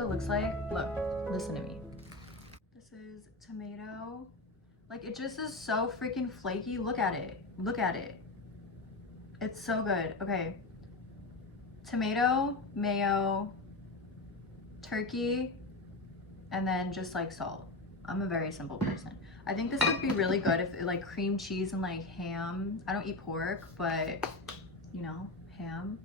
what it looks like. Look, listen to me. This is tomato. Like, it just is so freaking flaky. Look at it. Look at it. It's so good. Okay. Tomato, mayo, turkey, and then just like salt. I'm a very simple person. I think this would be really good if like cream cheese and like ham. I don't eat pork, but you know, ham.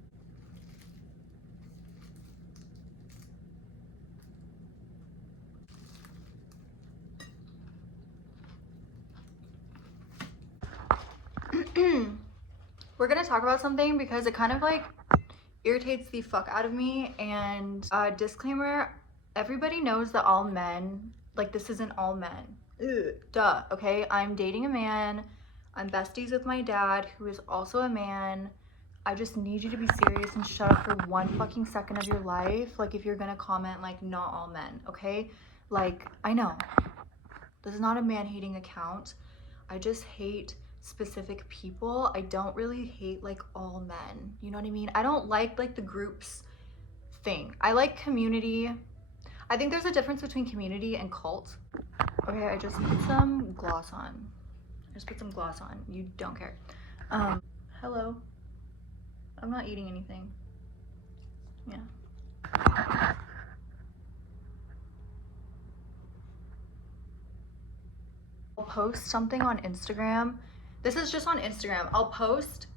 We're gonna talk about something because it kind of like irritates the fuck out of me. And disclaimer, everybody knows that all men, like, this isn't all men. Ugh, duh, okay? I'm dating a man. I'm besties with my dad, who is also a man. I just need you to be serious and shut up for one fucking second of your life. Like, if you're gonna comment, like, not all men, okay? Like, I know. This is not a man-hating account. I just hate specific people. I don't really hate like all men, you know what I mean? I don't like the groups thing. I like community. I think there's a difference between community and cult. Okay, I just put some gloss on. You don't care. Hello. I'm not eating anything. Yeah. I'll post something on Instagram. This is just on Instagram. I'll post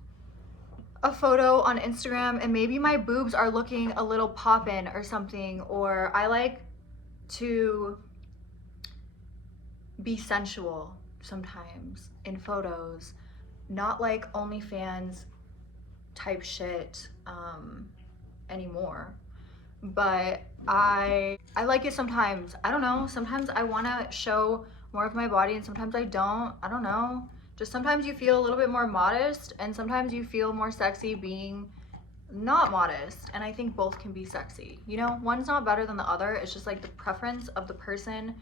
a photo on Instagram and maybe my boobs are looking a little poppin' or something, or I like to be sensual sometimes in photos, not like OnlyFans type shit anymore. But I like it sometimes. I don't know, sometimes I want to show more of my body and sometimes I don't. I don't know. Just sometimes you feel a little bit more modest and sometimes you feel more sexy being not modest. And I think both can be sexy. You know, one's not better than the other. It's just like the preference of the person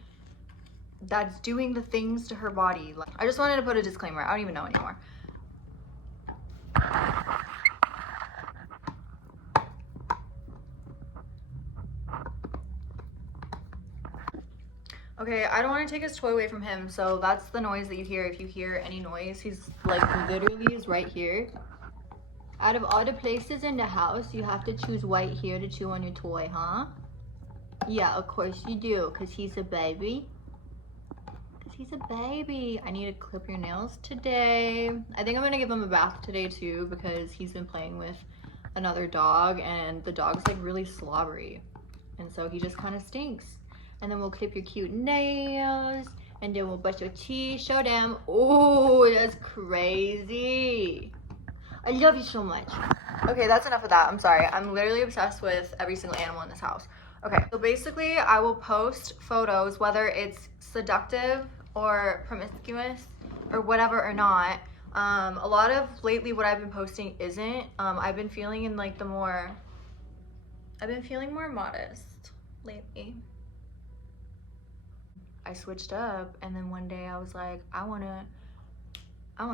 that's doing the things to her body. Like, I just wanted to put a disclaimer. I don't even know anymore. Okay, I don't want to take his toy away from him, so that's the noise that you hear. If you hear any noise, he's like literally is right here. Out of all the places in the house, you have to choose right here to chew on your toy, huh? Yeah, of course you do, because he's a baby. I need to clip your nails today. I think I'm going to give him a bath today too, because he's been playing with another dog, and the dog's like really slobbery. And so he just kind of stinks. And then we'll clip your cute nails, and then we'll brush your teeth, show them. Oh, that's crazy. I love you so much. Okay, that's enough of that. I'm sorry. I'm literally obsessed with every single animal in this house. Okay, so basically I will post photos, whether it's seductive or promiscuous or whatever or not. A lot of lately what I've been posting isn't. I've been feeling in like I've been feeling more modest lately. I switched up, and then one day I was like, I wanna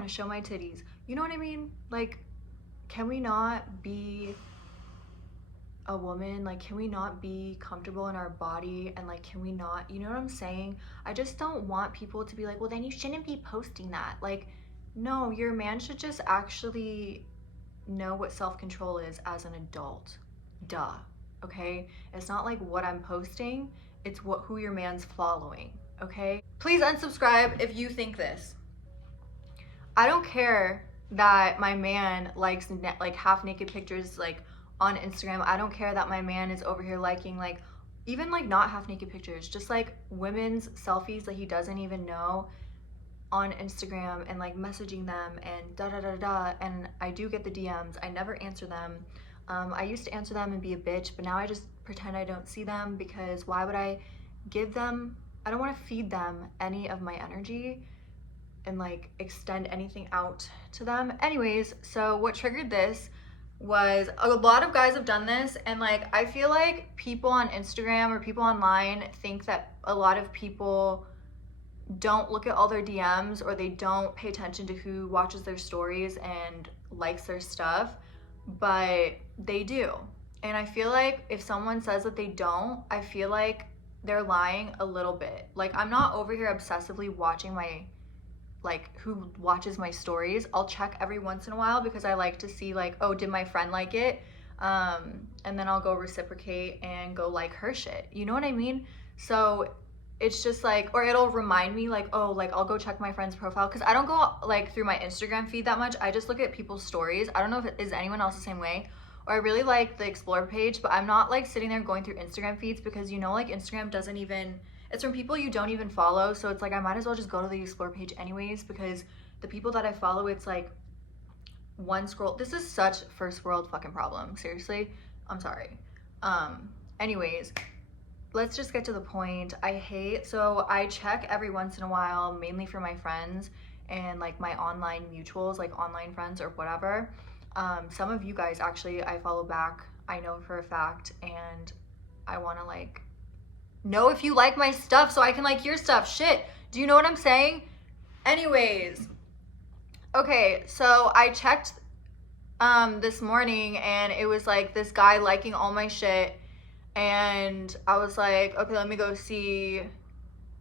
show my titties. You know what I mean? Like, can we not be a woman? Like, can we not be comfortable in our body? And like, can we not, you know what I'm saying? I just don't want people to be like, well, then you shouldn't be posting that. Like, no, your man should just actually know what self-control is as an adult. Duh. Okay? It's not like what I'm posting, it's who your man's following. Okay? Please unsubscribe if you think this. I don't care that my man likes like half naked pictures like on Instagram. I don't care that my man is over here liking like even like not half naked pictures, just like women's selfies that he doesn't even know on Instagram, and like messaging them and da da da da. And I do get the DMs. I never answer them. I used to answer them and be a bitch, but now I just pretend I don't see them, because why would I give them, I don't want to feed them any of my energy and like extend anything out to them. Anyways, so what triggered this was a lot of guys have done this, and like I feel like people on Instagram or people online think that a lot of people don't look at all their DMs, or they don't pay attention to who watches their stories and likes their stuff, but they do. And I feel like if someone says that they don't, I feel like they're lying a little bit. Like, I'm not over here obsessively watching my, like, who watches my stories. I'll check every once in a while because I like to see, like, oh, did my friend like it? And then I'll go reciprocate and go like her shit. You know what I mean? So it's just like, or it'll remind me like, oh, like I'll go check my friend's profile because I don't go like through my Instagram feed that much. I just look at people's stories. I don't know if is anyone else the same way. Or I really like the explore page, but I'm not like sitting there going through Instagram feeds because you know, like Instagram doesn't even, it's from people you don't even follow. So it's like I might as well just go to the explore page anyways because the people that I follow, it's like one scroll. This is such first world fucking problem. Seriously, I'm sorry. Anyways, let's just get to the point. So I check every once in a while, mainly for my friends and like my online mutuals, like online friends or whatever. Some of you guys actually I follow back, I know for a fact, and I want to like know if you like my stuff so I can like your stuff. Shit. Do you know what I'm saying? Anyways, okay, so I checked this morning and it was like this guy liking all my shit, and I was like, okay, let me go see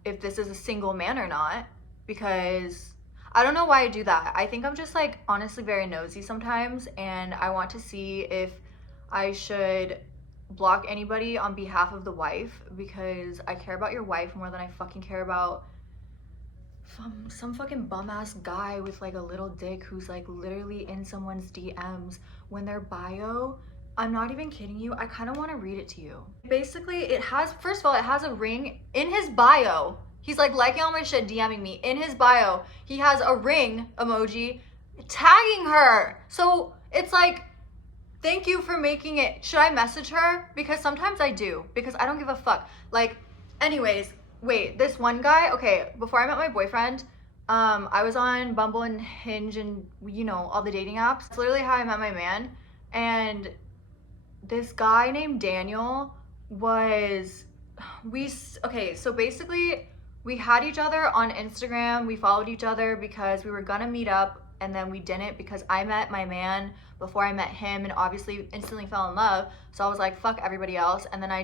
if this is a single man or not, because I don't know why I do that. I think I'm just like honestly very nosy sometimes, and I want to see if I should block anybody on behalf of the wife, because I care about your wife more than I fucking care about some fucking bum ass guy with like a little dick who's like literally in someone's DMs when their bio, I'm not even kidding you, I kind of want to read it to you. Basically, it has, first of all, it has a ring in his bio. He's like liking all my shit, DMing me. In his bio, he has a ring emoji tagging her. So it's like, thank you for making it. Should I message her? Because sometimes I do, because I don't give a fuck. Like, anyways, wait, this one guy, okay, before I met my boyfriend, I was on Bumble and Hinge and, you know, all the dating apps. It's literally how I met my man. And this guy named Daniel was, okay, so basically we had each other on Instagram. We followed each other because we were gonna meet up, and then we didn't because I met my man before I met him and obviously instantly fell in love. So I was like, fuck everybody else. And then I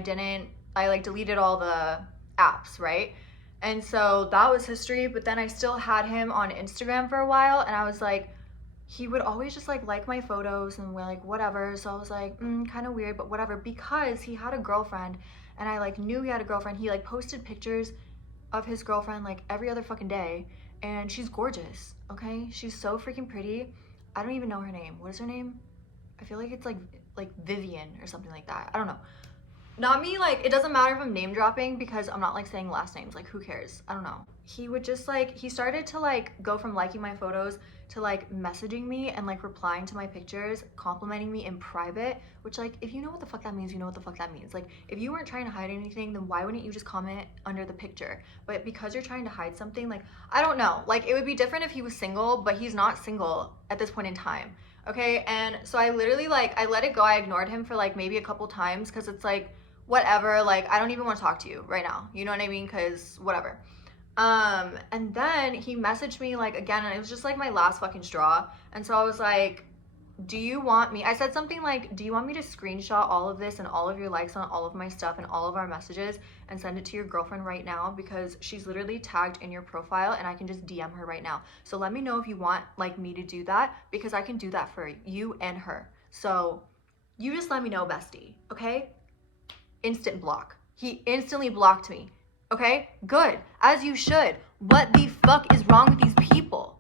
like deleted all the apps, right? And so that was history, but then I still had him on Instagram for a while, and I was like, he would always just like my photos and we're like whatever. So I was like, kind of weird, but whatever, because he had a girlfriend and I like knew he had a girlfriend. He like posted pictures of his girlfriend like every other fucking day, and she's gorgeous, okay? She's so freaking pretty. I don't even know her name. What is her name? I feel like it's like Vivian or something like that. I don't know. Not me, like, it doesn't matter if I'm name dropping because I'm not like saying last names, like who cares? I don't know. He would just like, he started to like go from liking my photos to like messaging me and like replying to my pictures, complimenting me in private, which like, if you know what the fuck that means, you know what the fuck that means. Like, if you weren't trying to hide anything, then why wouldn't you just comment under the picture? But because you're trying to hide something, like, I don't know, like it would be different if he was single, but he's not single at this point in time. Okay, and so I literally like, I let it go. I ignored him for like maybe a couple times because it's like, whatever, like I don't even want to talk to you right now, you know what I mean, because whatever. And then he messaged me like again, and it was just like my last fucking straw. And so I was like, do you want me, I said something like, do you want me to screenshot all of this and all of your likes on all of my stuff and all of our messages and send it to your girlfriend right now, because she's literally tagged in your profile and I can just DM her right now. So let me know if you want like me to do that, because I can do that for you and her. So you just let me know, bestie, okay? Instant block. He instantly blocked me. Okay? Good. As you should. What the fuck is wrong with these people?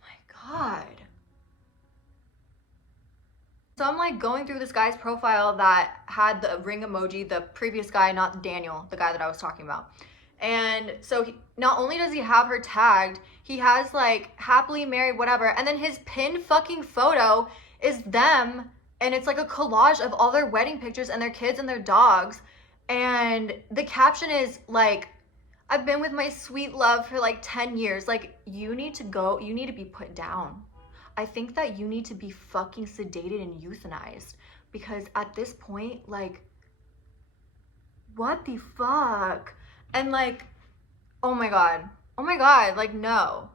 My God. So I'm like going through this guy's profile that had the ring emoji, the previous guy, not Daniel, the guy that I was talking about. And so not only does he have her tagged, he has like happily married, whatever. And then his pinned fucking photo is them, and it's like a collage of all their wedding pictures and their kids and their dogs. And the caption is like, I've been with my sweet love for like 10 years. Like, you need to go, you need to be put down. I think that you need to be fucking sedated and euthanized, because at this point, like, what the fuck? And like, oh my God, like, no.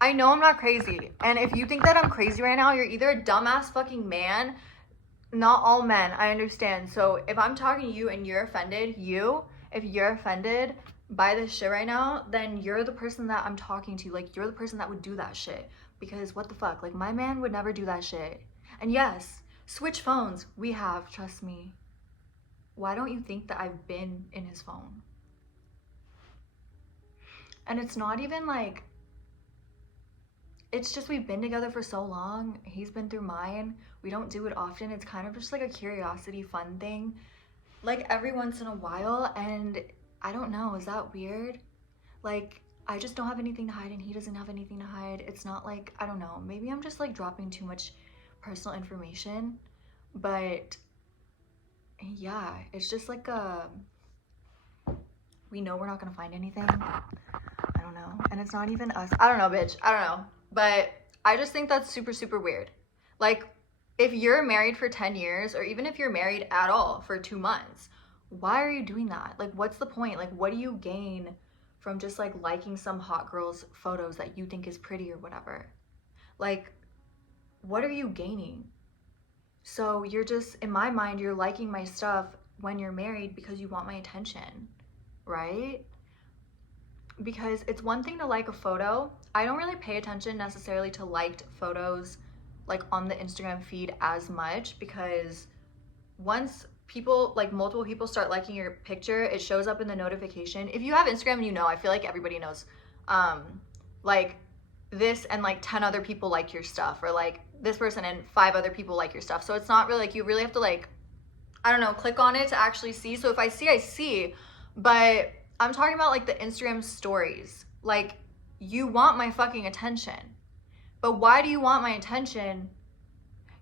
I know I'm not crazy. And if you think that I'm crazy right now, you're either a dumbass fucking man. Not all men, I understand. So if I'm talking to you and you're offended, if you're offended by this shit right now, then you're the person that I'm talking to. Like, you're the person that would do that shit. Because what the fuck? Like, my man would never do that shit. And yes, switch phones. We have, trust me. Why don't you think that I've been in his phone? And it's not even like, it's just we've been together for so long. He's been through mine. We don't do it often. It's kind of just like a curiosity, fun thing. Like every once in a while. And I don't know, is that weird? Like, I just don't have anything to hide and he doesn't have anything to hide. It's not like, I don't know, maybe I'm just like dropping too much personal information. But yeah, it's just like we know we're not gonna find anything. I don't know. And it's not even us. I don't know, bitch. I don't know. But I just think that's super, super weird. Like, if you're married for 10 years, or even if you're married at all for 2 months, why are you doing that? Like, what's the point? Like, what do you gain from just like liking some hot girl's photos that you think is pretty or whatever? Like, what are you gaining? So you're just, in my mind, you're liking my stuff when you're married because you want my attention, right? Because it's one thing to like a photo. I don't really pay attention necessarily to liked photos like on the Instagram feed as much, because once people, like multiple people start liking your picture, it shows up in the notification. If you have Instagram, you know, I feel like everybody knows, like this and like 10 other people like your stuff, or like this person and 5 other people like your stuff. So it's not really like you really have to like, I don't know, click on it to actually see. So if I see, I see. But I'm talking about like the Instagram stories. Like, you want my fucking attention. But why do you want my attention?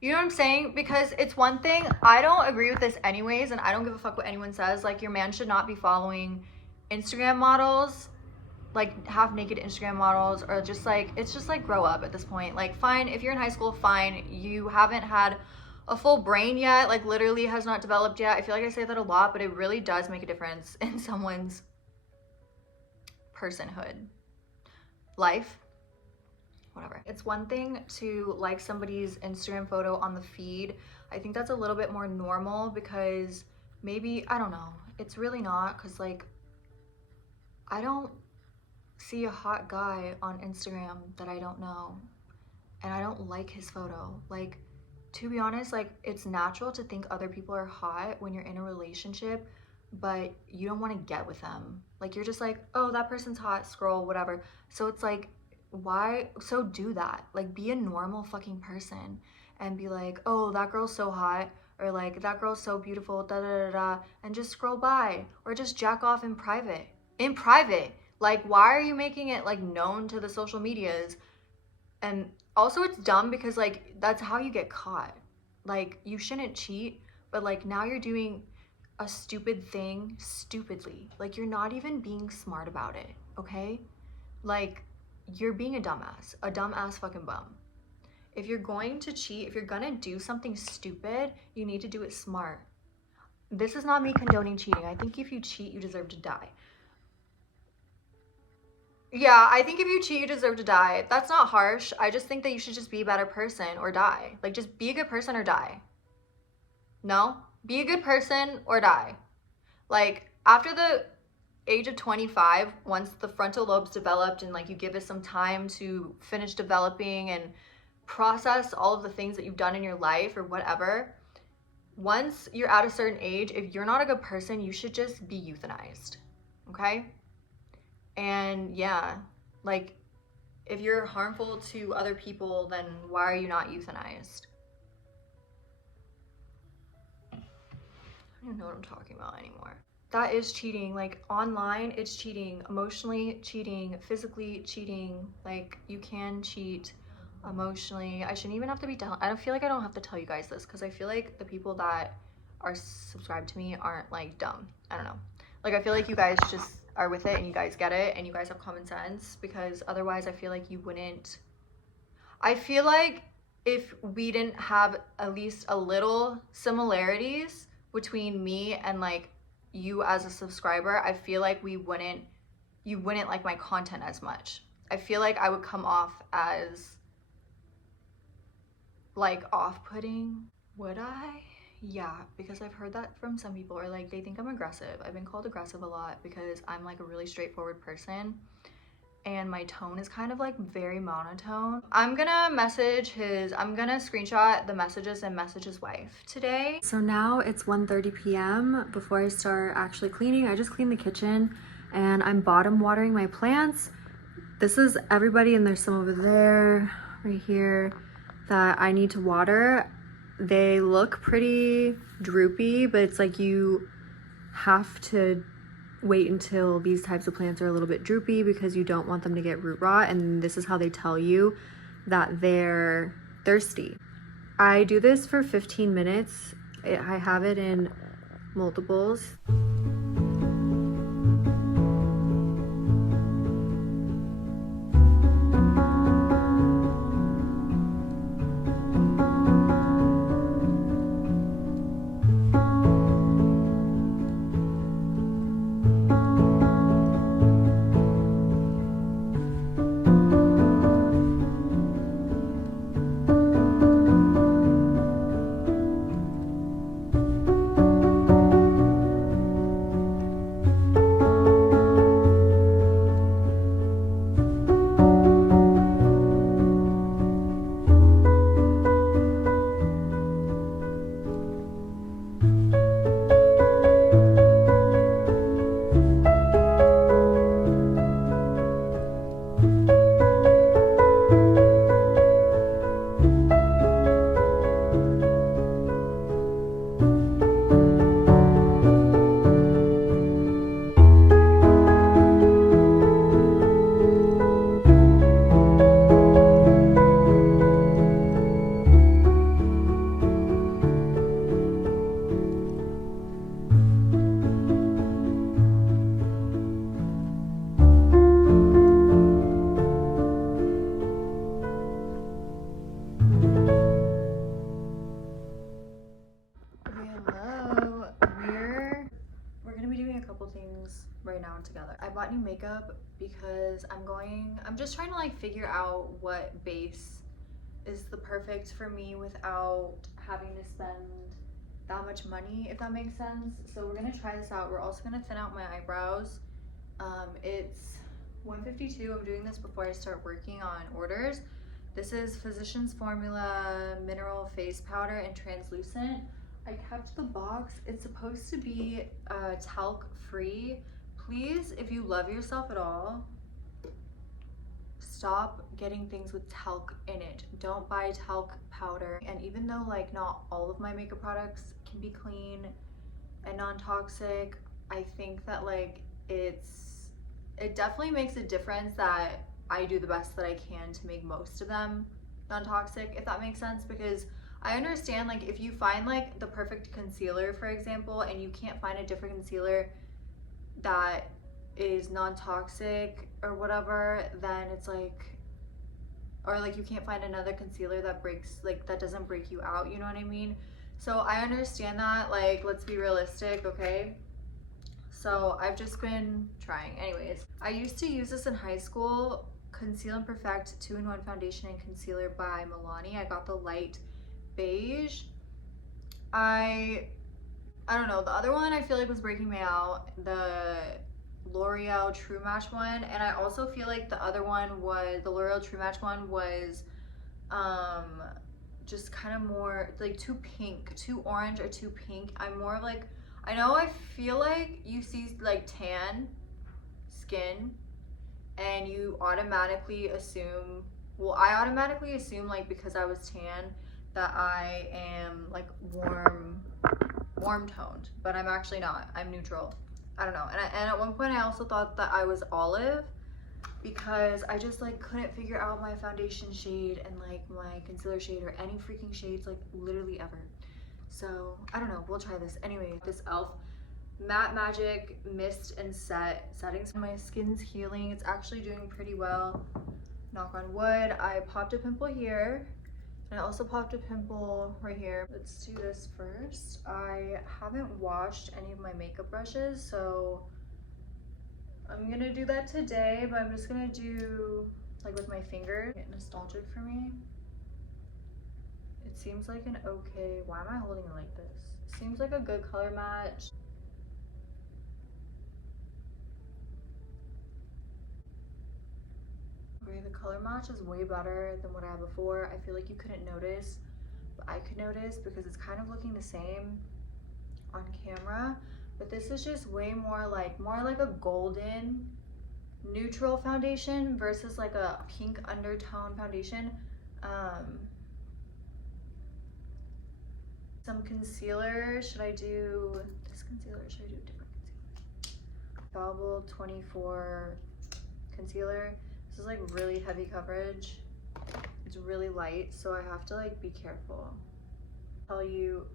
You know what I'm saying? Because it's one thing, I don't agree with this anyways, and I don't give a fuck what anyone says. Like, your man should not be following Instagram models, like half naked Instagram models, or just like, it's just like grow up at this point. Like, fine, if you're in high school, fine. You haven't had a full brain yet, like literally has not developed yet. I feel like I say that a lot, but it really does make a difference in someone's personhood, life, whatever. It's one thing to like somebody's Instagram photo on the feed. I think that's a little bit more normal, because maybe, I don't know, it's really not, because like I don't see a hot guy on Instagram that I don't know, and I don't like his photo. Like, to be honest, like, it's natural to think other people are hot when you're in a relationship, but you don't want to get with them. Like, you're just like, oh, that person's hot, scroll, whatever. So it's like, why? So do that. Like, be a normal fucking person and be like, oh, that girl's so hot, or like, that girl's so beautiful, da da da da, and just scroll by, or just jack off in private. In private. Like, why are you making it like known to the social medias? And also, it's dumb because like that's how you get caught. Like, you shouldn't cheat, but like now you're doing a stupid thing stupidly. Like, you're not even being smart about it, okay? Like, you're being a dumbass fucking bum. If you're going to cheat, if you're gonna do something stupid, you need to do it smart. This is not me condoning cheating. I think if you cheat, you deserve to die. Yeah, I think if you cheat, you deserve to die. That's not harsh. I just think that you should just be a better person or die. Like, just be a good person or die. No? Be a good person or die. Like, after the age of 25, once the frontal lobe's developed and like you give it some time to finish developing and process all of the things that you've done in your life or whatever, once you're at a certain age, if you're not a good person, you should just be euthanized. Okay? And yeah, like, if you're harmful to other people, then why are you not euthanized? I don't even know what I'm talking about anymore. That is cheating. Like, online, it's cheating. Emotionally cheating. Physically cheating. Like, you can cheat emotionally. I shouldn't even have to be telling. I don't feel like I don't have to tell you guys this, because I feel like the people that are subscribed to me aren't like dumb. I don't know. Like, I feel like you guys just are with it and you guys get it and you guys have common sense, because otherwise I feel like you wouldn't. I feel like if we didn't have at least a little similarities between me and like you as a subscriber, I feel like you wouldn't like my content as much. I feel like I would come off as like off-putting. Would I? Yeah, because I've heard that from some people, or like they think I'm aggressive. I've been called aggressive a lot because I'm like a really straightforward person and my tone is kind of like very monotone. I'm gonna screenshot the messages and message his wife today. So now it's 1:30 p.m. Before I start actually cleaning, I just cleaned the kitchen and I'm bottom watering my plants. This is everybody, and there's some over there, right here, that I need to water. They look pretty droopy, but it's like you have to wait until these types of plants are a little bit droopy because you don't want them to get root rot, and this is how they tell you that they're thirsty. I do this for 15 minutes. I have it in multiples. Hello, we're gonna be doing a couple things right now together. I bought new makeup because I'm just trying to like figure out what base is the perfect for me without having to spend that much money, if that makes sense. So we're gonna try this out. We're also gonna thin out my eyebrows. It's 1:52. I'm doing this before I start working on orders. This is Physicians Formula Mineral Face Powder and Translucent. I kept the box. It's supposed to be talc free. Please, if you love yourself at all, stop getting things with talc in it. Don't buy talc powder. And even though like not all of my makeup products can be clean and non-toxic, I think that like it definitely makes a difference that I do the best that I can to make most of them non-toxic, if that makes sense. Because I understand like if you find like the perfect concealer, for example, and you can't find a different concealer that is non-toxic or whatever, then it's like, or like you can't find another concealer that that doesn't break you out, you know what I mean? So I understand that, like, let's be realistic, okay? So I've just been trying. Anyways, I used to use this in high school, Conceal and Perfect 2-in-1 Foundation and Concealer by Milani. I got the light beige. I don't know, the other one I feel like was breaking me out, the L'Oreal True Match one, and I also feel like the other one was, the L'Oreal True Match one was just kind of more like too pink, too orange or too pink. I'm more of like, I feel like you see like tan skin and you automatically assume, well, I automatically assume like because I was tan that I am like warm toned, but I'm actually not. I'm neutral. I don't know. And at one point I also thought that I was olive because I just like couldn't figure out my foundation shade and like my concealer shade or any freaking shades, like literally ever. So I don't know, we'll try this. Anyway, this e.l.f. Matte Magic Mist and Set settings. My skin's healing. It's actually doing pretty well, knock on wood. I popped a pimple here and I also popped a pimple right here. Let's do this first. I haven't washed any of my makeup brushes, so I'm gonna do that today, but I'm just gonna do like with my finger. Get nostalgic for me. It seems like an okay, why am I holding it like this? It seems like a good color match. Okay, the color match is way better than what I had before. I feel like you couldn't notice, but I could notice because it's kind of looking the same on camera. But this is just way more like a golden neutral foundation versus like a pink undertone foundation. Some concealer. Should I do this concealer or should I do a different concealer? Fallible 24 concealer. This is like really heavy coverage. It's really light, so I have to like be careful. Tell you,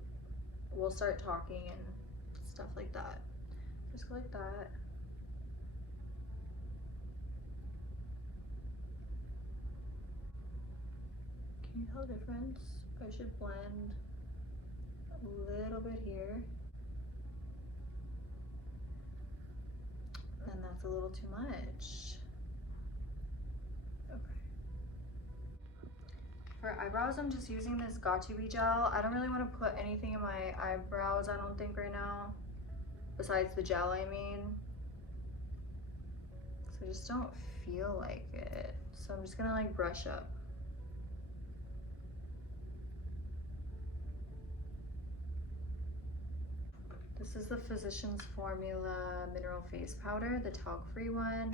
we'll start talking and stuff like that. Just go like that. Can you tell the difference? I should blend a little bit here. And that's a little too much. Okay. For eyebrows, I'm just using this Got2b gel. I don't really want to put anything in my eyebrows, I don't think right now. Besides the gel, I mean. So I just don't feel like it. So I'm just gonna like brush up. This is the Physicians Formula Mineral Face Powder, the talc-free one.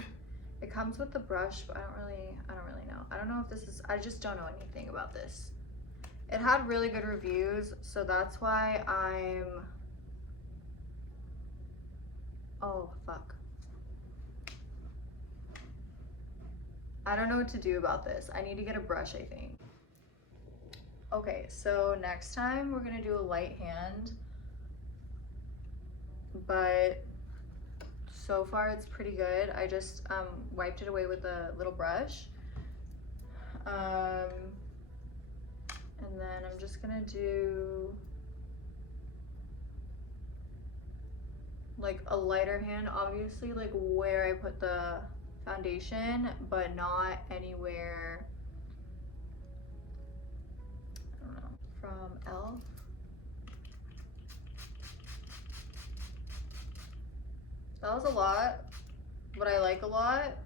It comes with the brush, but I don't really know. I don't know if this is, I just don't know anything about this. It had really good reviews, so that's why oh, fuck. I don't know what to do about this. I need to get a brush, I think. Okay, so next time we're gonna do a light hand. But so far it's pretty good. I just wiped it away with a little brush. And then I'm just gonna do like a lighter hand, obviously, like where I put the foundation, but not anywhere, I don't know, from Elf. That was a lot, but I like a lot.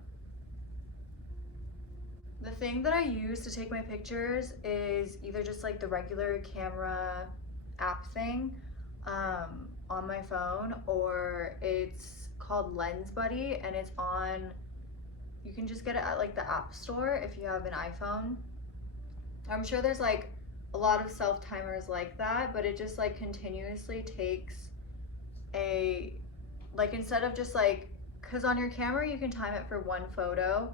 The thing that I use to take my pictures is either just like the regular camera app thing on my phone, or it's called Lens Buddy, and it's on, you can just get it at like the App Store if you have an iPhone. I'm sure there's like a lot of self timers like that, but it just like continuously takes a, like instead of just like, because on your camera you can time it for one photo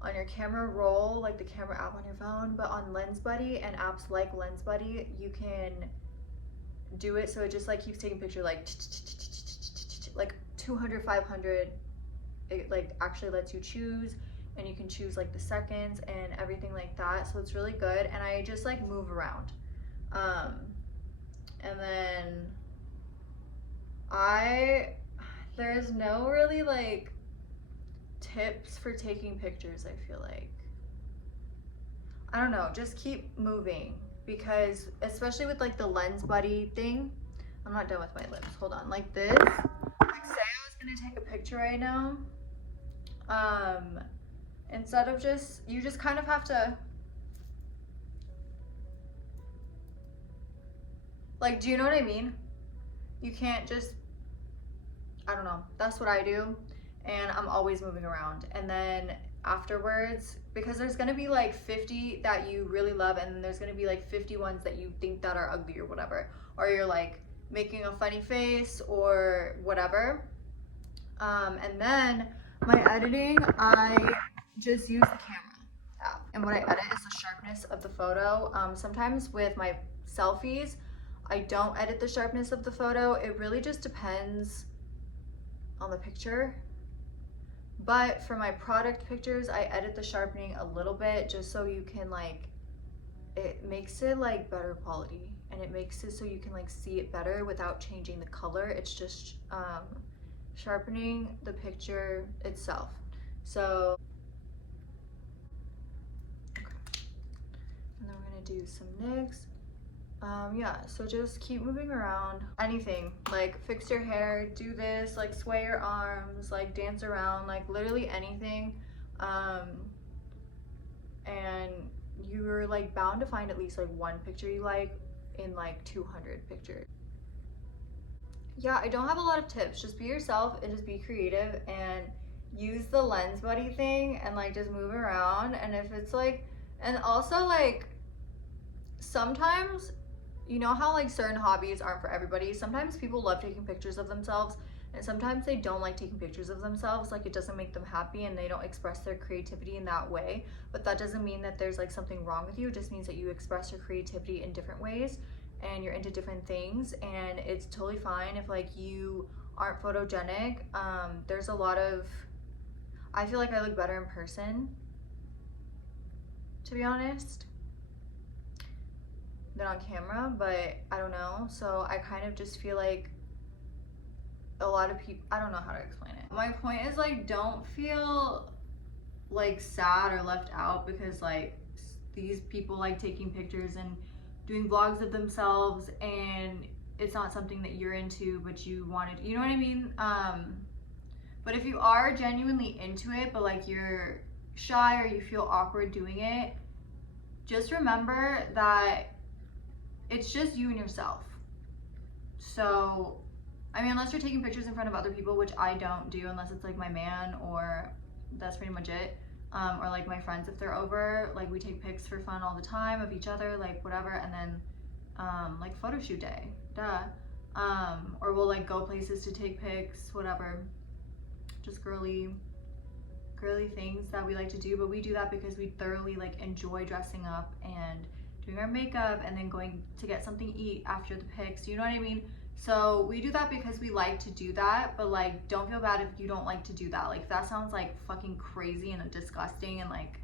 on your camera roll, like the camera app on your phone, but on Lens Buddy and apps like Lens Buddy, you can do it so it just like keeps taking picture like 200, 500. It like actually lets you choose, and you can choose like the seconds and everything like that, so it's really good. And I just like move around, and then there's no really like tips for taking pictures. I feel like, I don't know, just keep moving, because especially with like the Lens Buddy thing, I'm not done with my lips, hold on, like this, like say I was gonna take a picture right now, instead of just, you just kind of have to like, do you know what I mean? You can't just, I don't know, that's what I do. And I'm always moving around. And then afterwards, because there's gonna be like 50 that you really love, and then there's gonna be like 50 ones that you think that are ugly or whatever, or you're like making a funny face or whatever. And then my editing, I just use the camera app, and what I edit is the sharpness of the photo. Sometimes with my selfies, I don't edit the sharpness of the photo. It really just depends on the picture. But for my product pictures, I edit the sharpening a little bit, just so you can like, it makes it like better quality, and it makes it so you can like see it better without changing the color. It's just sharpening the picture itself. So, okay. And then we're gonna do some NYX. Yeah, so just keep moving around. Anything, like fix your hair, do this, like sway your arms, like dance around, like literally anything. And you're like bound to find at least like one picture you like in like 200 pictures. Yeah, I don't have a lot of tips. Just be yourself and just be creative and use the lens buddy thing and like just move around. And if it's like, and also like sometimes, you know how like certain hobbies aren't for everybody. Sometimes people love taking pictures of themselves and sometimes they don't like taking pictures of themselves. Like it doesn't make them happy and they don't express their creativity in that way. But that doesn't mean that there's like something wrong with you. It just means that you express your creativity in different ways and you're into different things, and it's totally fine if like you aren't photogenic. There's a lot of, I feel like I look better in person, to be honest, than on camera, but I don't know. So I kind of just feel like a lot of people, I don't know how to explain it. My point is like, don't feel like sad or left out because like these people like taking pictures and doing vlogs of themselves and it's not something that you're into, but you wanted, you know what I mean? But if you are genuinely into it, but like you're shy or you feel awkward doing it, just remember that it's just you and yourself. So, I mean, unless you're taking pictures in front of other people, which I don't do unless it's like my man, or that's pretty much it. Or like my friends if they're over, like we take pics for fun all the time of each other, like whatever, and then like photo shoot day, duh. Or we'll like go places to take pics, whatever. Just girly things that we like to do, but we do that because we thoroughly like enjoy dressing up and doing our makeup and then going to get something to eat after the pics, you know what I mean? So we do that because we like to do that, but like don't feel bad if you don't like to do that. Like if that sounds like fucking crazy and disgusting and like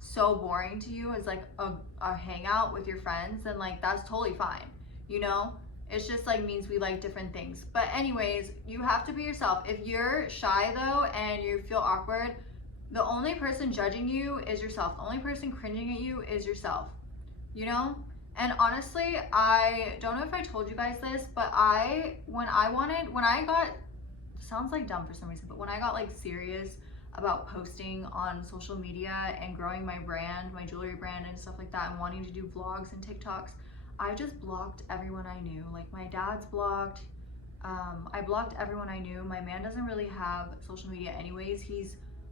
so boring to you as like a hangout with your friends, then like that's totally fine, you know? It's just like means we like different things. But anyways, you have to be yourself. If you're shy though and you feel awkward, the only person judging you is yourself. The only person cringing at you is yourself, you know? And honestly, I don't know if I told you guys this, but when I got, sounds like dumb for some reason, but when I got like serious about posting on social media and growing my brand, my jewelry brand and stuff like that, and wanting to do vlogs and TikToks, I just blocked everyone I knew. Like my dad's blocked, I blocked everyone I knew. My man doesn't really have social media anyways.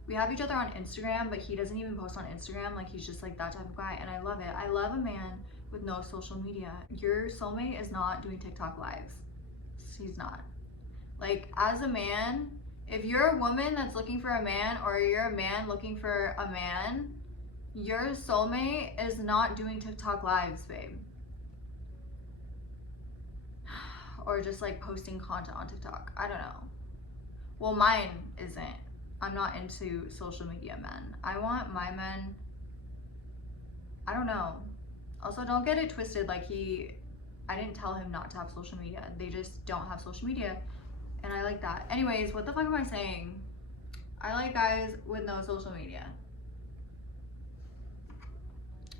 We have each other on Instagram, but he doesn't even post on Instagram. Like he's just like that type of guy, and I love it. I love a man with no social media. Your soulmate is not doing TikTok lives. He's not. Like as a man, if you're a woman that's looking for a man, or you're a man looking for a man, your soulmate is not doing TikTok lives, babe. Or just like posting content on TikTok. I don't know. Well, mine isn't. I'm not into social media men. I want my men, I don't know. Also, don't get it twisted. Like I didn't tell him not to have social media. They just don't have social media. And I like that. Anyways, what the fuck am I saying? I like guys with no social media.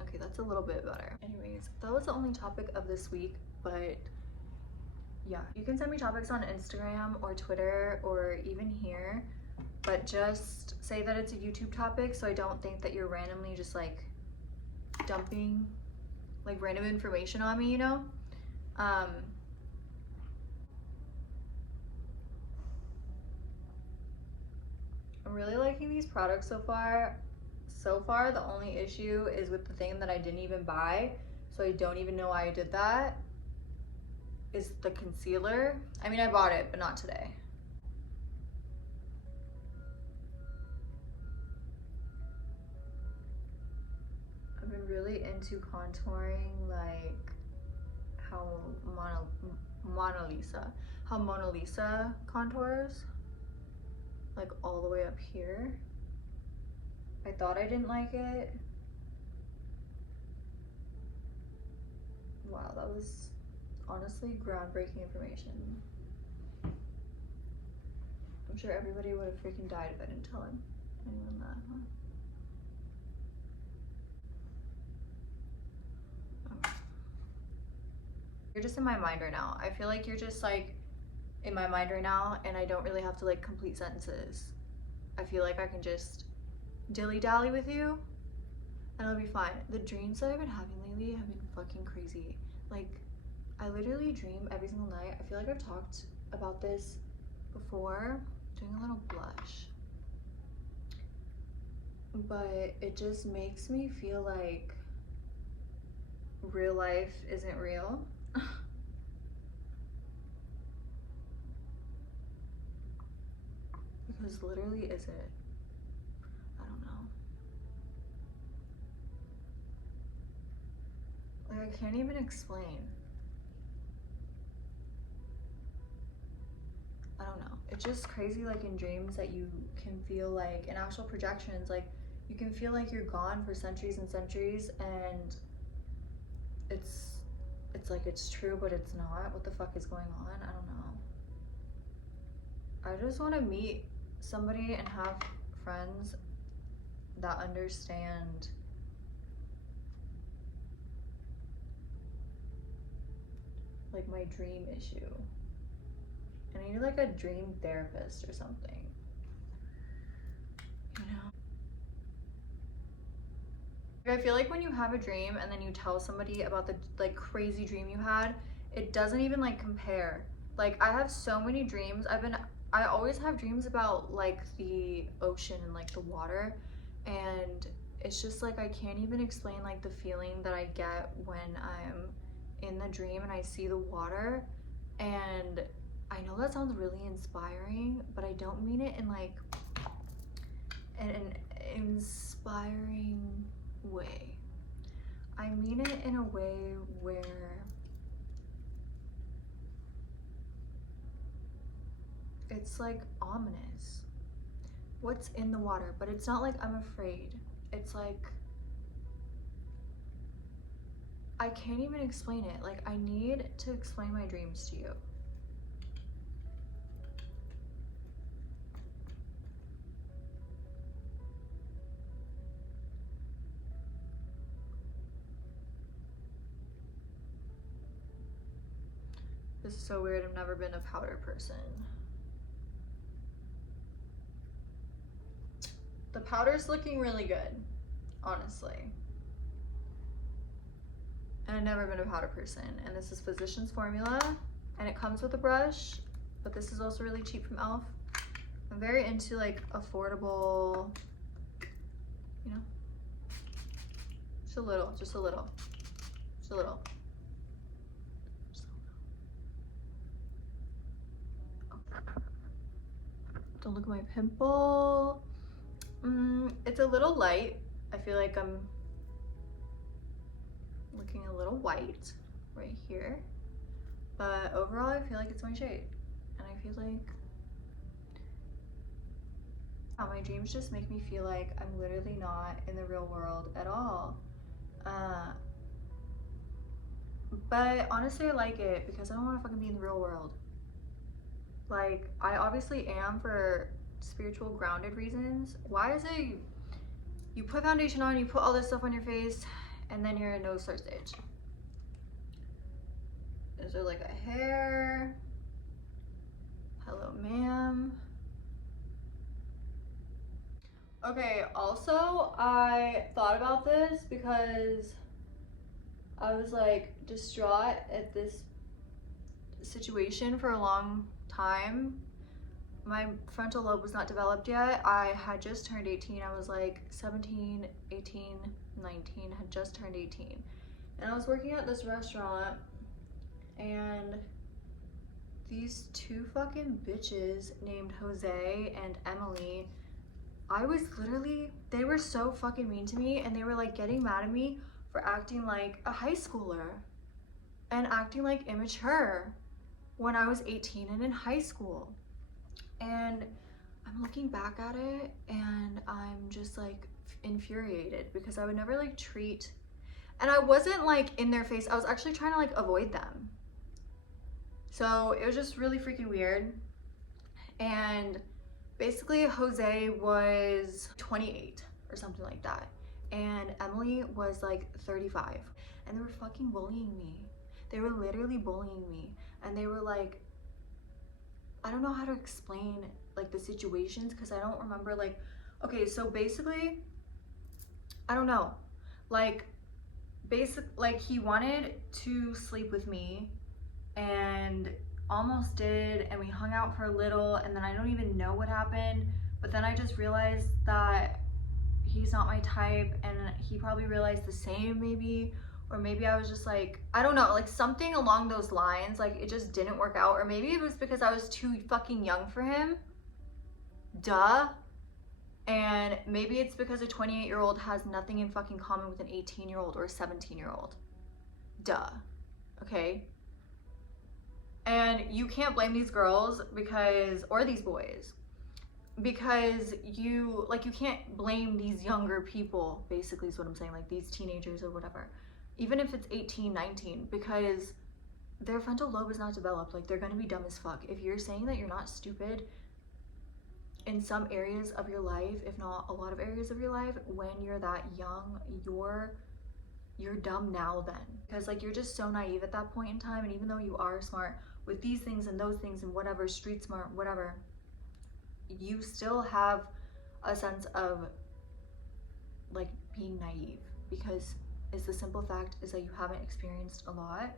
Okay, that's a little bit better. Anyways, that was the only topic of this week, but yeah, you can send me topics on Instagram or Twitter or even here, but just say that it's a YouTube topic so I don't think that you're randomly just like dumping like random information on me, you know? I'm really liking these products so far. So far, the only issue is with the thing that I didn't even buy, so I don't even know why I did that, is the concealer. I mean, I bought it, but not today. I've been really into contouring, like how Mona Lisa contours, like all the way up here. I thought I didn't like it. Wow, that was honestly groundbreaking information. I'm sure everybody would have freaking died if I didn't tell anyone that, huh? You're just in my mind right now. I feel like you're just like in my mind right now, and I don't really have to like complete sentences. I feel like I can just dilly-dally with you and it'll be fine. The dreams that I've been having lately have been fucking crazy. Like, I literally dream every single night. I feel like I've talked about this before. Doing a little blush. But it just makes me feel like real life isn't real. Because literally is it? I don't know. Like, I can't even explain. I don't know. It's just crazy, like in dreams, that you can feel like, in actual projections, like you can feel like you're gone for centuries and centuries, and it's like it's true, but it's not. What the fuck is going on? I don't know. I just want to meet somebody and have friends that understand like my dream issue. And I need like a dream therapist or something, you know? I feel like when you have a dream and then you tell somebody about the like crazy dream you had, it doesn't even like compare. Like, I have so many dreams. I always have dreams about like the ocean and like the water, and it's just like I can't even explain like the feeling that I get when I'm in the dream and I see the water. And I know that sounds really inspiring, but I don't mean it in like an inspiring way. I mean it in a way where it's like ominous. What's in the water? But it's not like I'm afraid. It's like I can't even explain it. Like, I need to explain my dreams to you. This is so weird. I've never been a powder person. The powder's looking really good, honestly. And I've never been a powder person. And this is Physicians Formula, and it comes with a brush, but this is also really cheap from e.l.f. I'm very into like affordable, you know, just a little, just a little, just a little. Don't look at my pimple. It's a little light. I feel like I'm looking a little white right here, but overall I feel like it's my shade, and I feel like my dreams just make me feel like I'm literally not in the real world at all. But honestly, I like it because I don't want to fucking be in the real world. Like, I obviously am for spiritual grounded reasons. Why is it you put foundation on, you put all this stuff on your face, and then your nose starts to itch? Is there like a hair? Hello, ma'am. Okay, also, I thought about this because I was like distraught at this situation for a long time. My frontal lobe was not developed yet. I had just turned 18. I was like 17, 18, 19, had just turned 18. And I was working at this restaurant, and these two fucking bitches named Jose and Emily, I was literally, they were so fucking mean to me, and they were like getting mad at me for acting like a high schooler and acting like immature when I was 18 and in high school. And I'm looking back at it and I'm just like infuriated because I would never like treat, and I wasn't like in their face, I was actually trying to like avoid them. So it was just really freaking weird. And Basically, Jose was 28 or something like that, and Emily was like 35, and they were fucking bullying me. They were literally bullying me, and they were like, I don't know how to explain like the situations because I don't remember. Like, okay, so basically, I don't know, like like he wanted to sleep with me and almost did, and we hung out for a little, and then I don't even know what happened, but then I just realized that he's not my type, and he probably realized the same, maybe, or maybe I was just like, I don't know, like something along those lines, like it just didn't work out, or maybe it was because I was too fucking young for him, duh. And maybe it's because a 28-year-old has nothing in fucking common with an 18-year-old or a 17-year-old, duh. Okay. And you can't blame these girls because, or these boys, because you can't blame these younger people, basically is what I'm saying, like these teenagers or whatever, even if it's 18, 19, because their frontal lobe is not developed. Like, they're gonna be dumb as fuck. If you're saying that you're not stupid in some areas of your life, if not a lot of areas of your life, when you're that young, you're dumb now then, because like you're just so naive at that point in time. And even though you are smart with these things and those things and whatever, street smart, whatever, you still have a sense of like being naive, because it's the simple fact is that you haven't experienced a lot.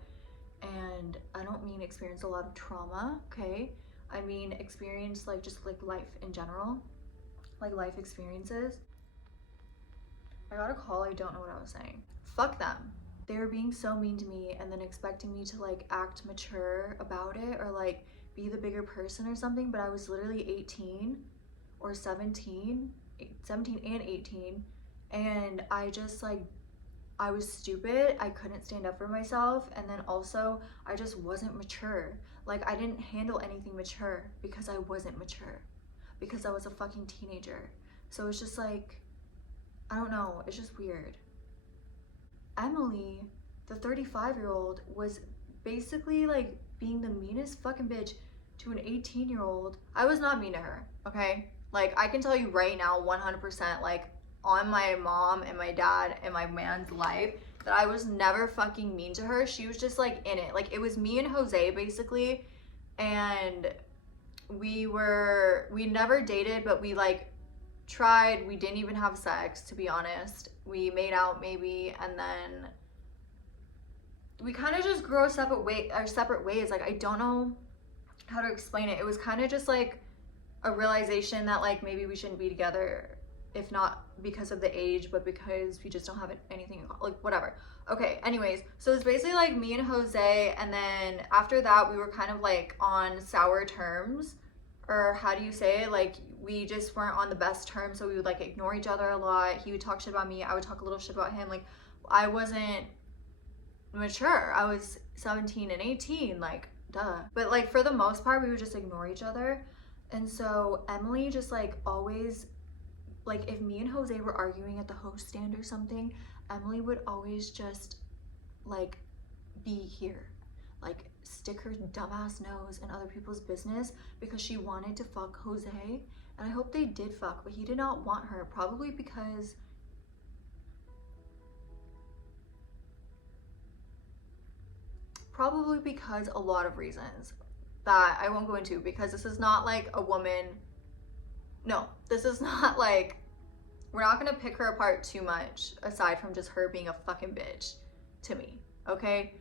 And I don't mean experience a lot of trauma, okay? I mean experience like just like life in general, like life experiences. I got a call, I don't know what I was saying. Fuck them. They were being so mean to me and then expecting me to like act mature about it or like be the bigger person or something, but I was literally 18 or 17 and 18, and I just like, I was stupid. I couldn't stand up for myself, and then also I just wasn't mature. Like, I didn't handle anything mature because I wasn't mature, because I was a fucking teenager. So it's just like, I don't know, it's just weird. Emily, the 35-year-old, was basically like being the meanest fucking bitch to an 18-year-old. I was not mean to her, okay? Like, I can tell you right now 100%, like on my mom and my dad and my man's life, that I was never fucking mean to her. She was just like in it. Like, it was me and Jose basically, and we never dated, but we like tried. We didn't even have sex, to be honest. We made out maybe, and then we kind of just grew our separate ways. Like, I don't know how to explain it. It was kind of just like a realization that like maybe we shouldn't be together, if not because of the age, but because we just don't have anything, like whatever. Okay, anyways, so it's basically like me and Jose, and then after that we were kind of like on sour terms, or how do you say it, like we just weren't on the best terms. So we would like ignore each other a lot. He would talk shit about me, I would talk a little shit about him. Like, I wasn't mature. I was 17 and 18, like duh. But like for the most part we would just ignore each other. And so Emily just like always, like if me and Jose were arguing at the host stand or something, Emily would always just like be here, like stick her dumbass nose in other people's business because she wanted to fuck Jose. And I hope they did fuck, but he did not want her, probably because a lot of reasons that I won't go into, because this is not like a woman, no, this is not like, we're not gonna pick her apart too much aside from just her being a fucking bitch to me, okay?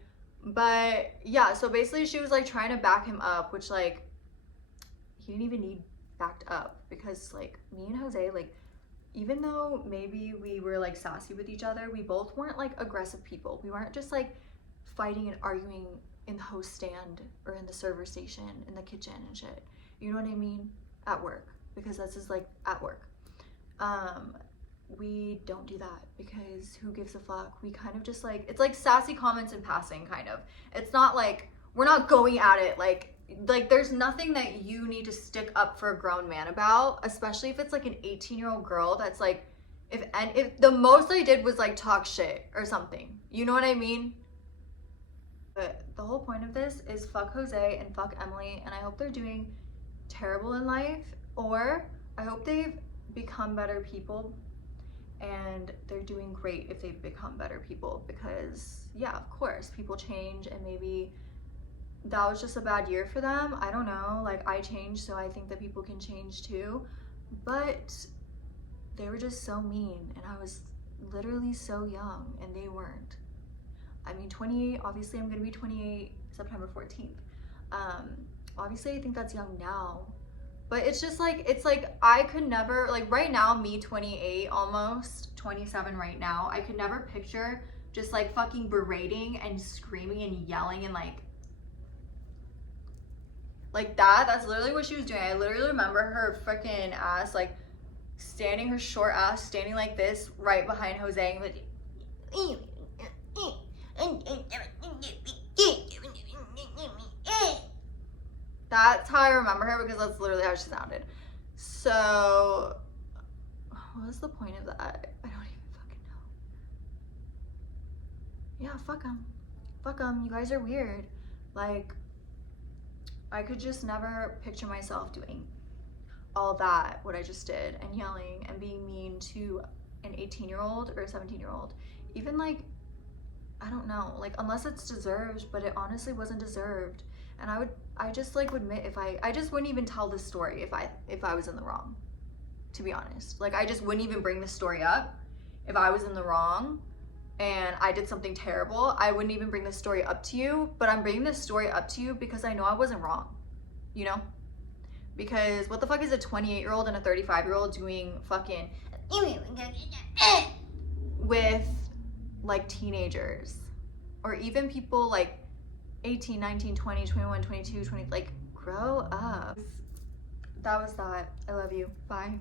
But yeah, so basically she was like trying to back him up, which like he didn't even need backed up, because like me and Jose, like even though maybe we were like sassy with each other, we both weren't like aggressive people. We weren't just like fighting and arguing in the host stand or in the server station in the kitchen and shit, you know what I mean, at work, because this is like at work. We don't do that, because who gives a fuck? We kind of just like, it's like sassy comments in passing, kind of. It's not like we're not going at it like there's nothing that you need to stick up for a grown man about, especially if it's like an 18-year-old girl that's like, if the most I did was like talk shit or something, you know what I mean? But the whole point of this is fuck Jose and fuck Emily, and I hope they're doing terrible in life, Or I hope they've become better people, and they're doing great if they've become better people, because yeah, of course, people change, and maybe that was just a bad year for them. I don't know, like I changed, so I think that people can change too, but they were just so mean, and I was literally so young and they weren't. I mean, 28, obviously I'm gonna be 28 September 14th. Obviously I think that's young now, but it's just like, it's like I could never, like right now, me 28, almost 27 right now, I could never picture just like fucking berating and screaming and yelling and like that. That's literally what she was doing. I literally remember her freaking ass like standing, her short ass standing like this right behind Jose, like, that's how I remember her, because that's literally how she sounded. So what was the point of that? I don't even fucking know. Yeah, fuck them. Fuck them. You guys are weird. Like, I could just never picture myself doing all that, what I just did, and yelling and being mean to an 18-year-old or a 17-year-old. Even like, I don't know, like unless it's deserved, but it honestly wasn't deserved. And I just like would admit, if I just wouldn't even tell this story if I was in the wrong, to be honest. Like I just wouldn't even bring this story up if I was in the wrong and I did something terrible. I wouldn't even bring this story up to you, but I'm bringing this story up to you because I know I wasn't wrong, you know? Because what the fuck is a 28-year-old and a 35-year-old doing fucking with like teenagers, or even people like 18, 19, 20, 21, 22, 20, like grow up. That was that. I love you. Bye.